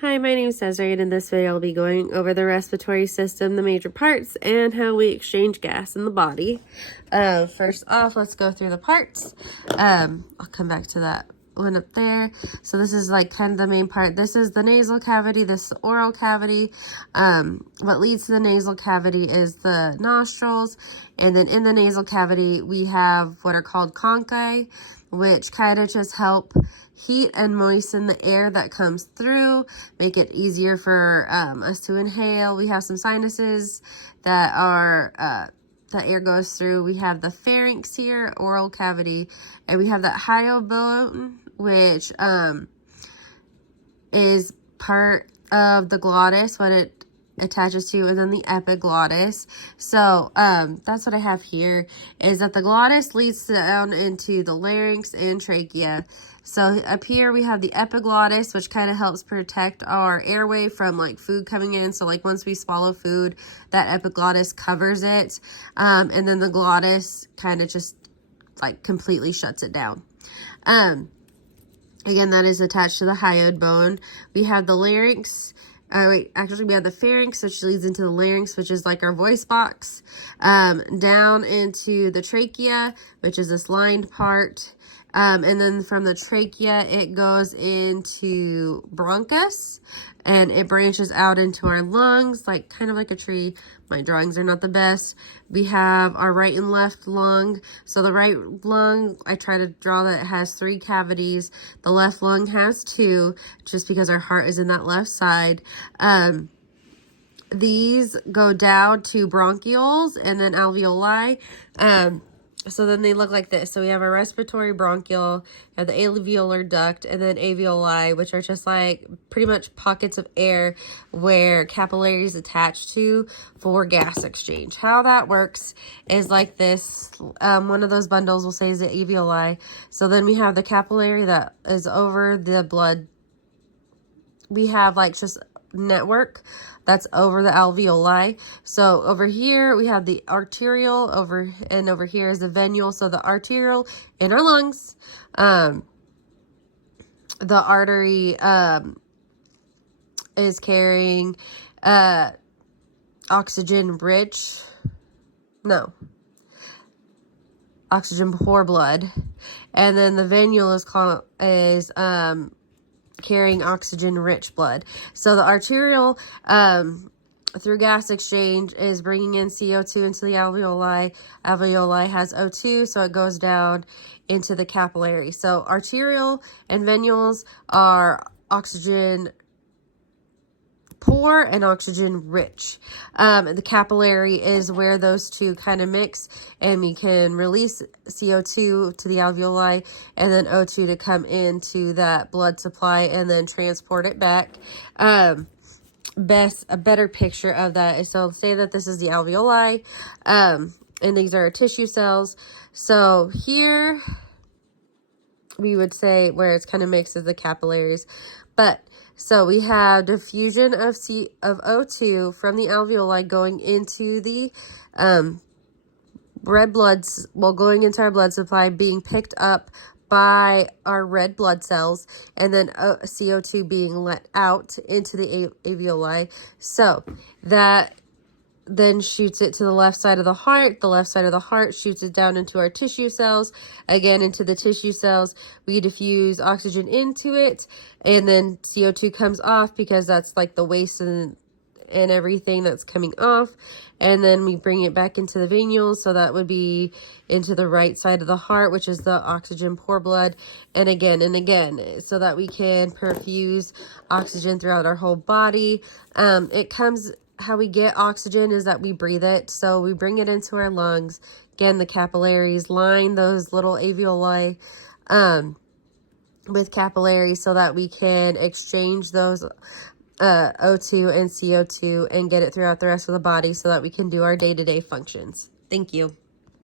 Hi, my name is Desiree, and in this video I'll be going over the respiratory system, the major parts, and how we exchange gas in the body. First off, let's go through the parts. I'll come back to that one up there. So this is like kind of the main part. This is the nasal cavity, this is the oral cavity. What leads to the nasal cavity is the nostrils, and then in the nasal cavity we have what are called conchae, which kind of just help heat and moisten the air that comes through, make it easier for us to inhale. We have some sinuses that are that air goes through. We have the pharynx here, oral cavity, and we have that hyoid bone, which is part of the glottis, what it attaches to, and then the epiglottis. So that's what I have here, is that the glottis leads down into the larynx and trachea. So up here we have the epiglottis, which kind of helps protect our airway from like food coming in. So like once we swallow food, that epiglottis covers it, and then the glottis kind of just like completely shuts it down. Again, that is attached to the hyoid bone. We have the larynx. Actually, we have the pharynx, which leads into the larynx, which is like our voice box, down into the trachea, which is this lined part. And then from the trachea, it goes into bronchus, and it branches out into our lungs, like kind of like a tree. My drawings are not the best. We have our right and left lung. So the right lung, I try to draw that it has 3 cavities. The left lung has 2, just because our heart is in that left side. These go down to bronchioles and then alveoli. So then they look like this. So we have a respiratory bronchiole, have the alveolar duct, and then alveoli, which are just like pretty much pockets of air where capillaries attach to for gas exchange. How that works is like this. One of those bundles will say is the alveoli. So then we have the capillary that is over the blood. We have like just network that's over the alveoli. So over here we have the arterial, over here is the venule. So the arterial in our lungs, the artery is carrying oxygen poor blood, and then the venule is carrying oxygen-rich blood. So the arterial, through gas exchange, is bringing in CO2 into the alveoli. Alveoli has O2, so it goes down into the capillary. So arterial and venules are oxygen poor and oxygen rich. The capillary is where those two kind of mix, and we can release CO2 to the alveoli and then O2 to come into that blood supply and then transport it back. A better picture of that is, so say that this is the alveoli, and these are tissue cells. So here we would say where it's kind of mixed is the capillaries. But so we have diffusion of O2 from the alveoli going into the going into our blood supply, being picked up by our red blood cells, and then CO2 being let out into the alveoli. So that then shoots it to the left side of the heart. The left side of the heart shoots it down into our tissue cells. Again, into the tissue cells, we diffuse oxygen into it, and then CO2 comes off because that's like the waste and everything that's coming off. And then we bring it back into the venules, so that would be into the right side of the heart, which is the oxygen poor blood, and again, so that we can perfuse oxygen throughout our whole body. How we get oxygen is that we breathe it. So we bring it into our lungs. Again, the capillaries line those little alveoli with capillaries so that we can exchange those O2 and CO2 and get it throughout the rest of the body so that we can do our day-to-day functions. Thank you.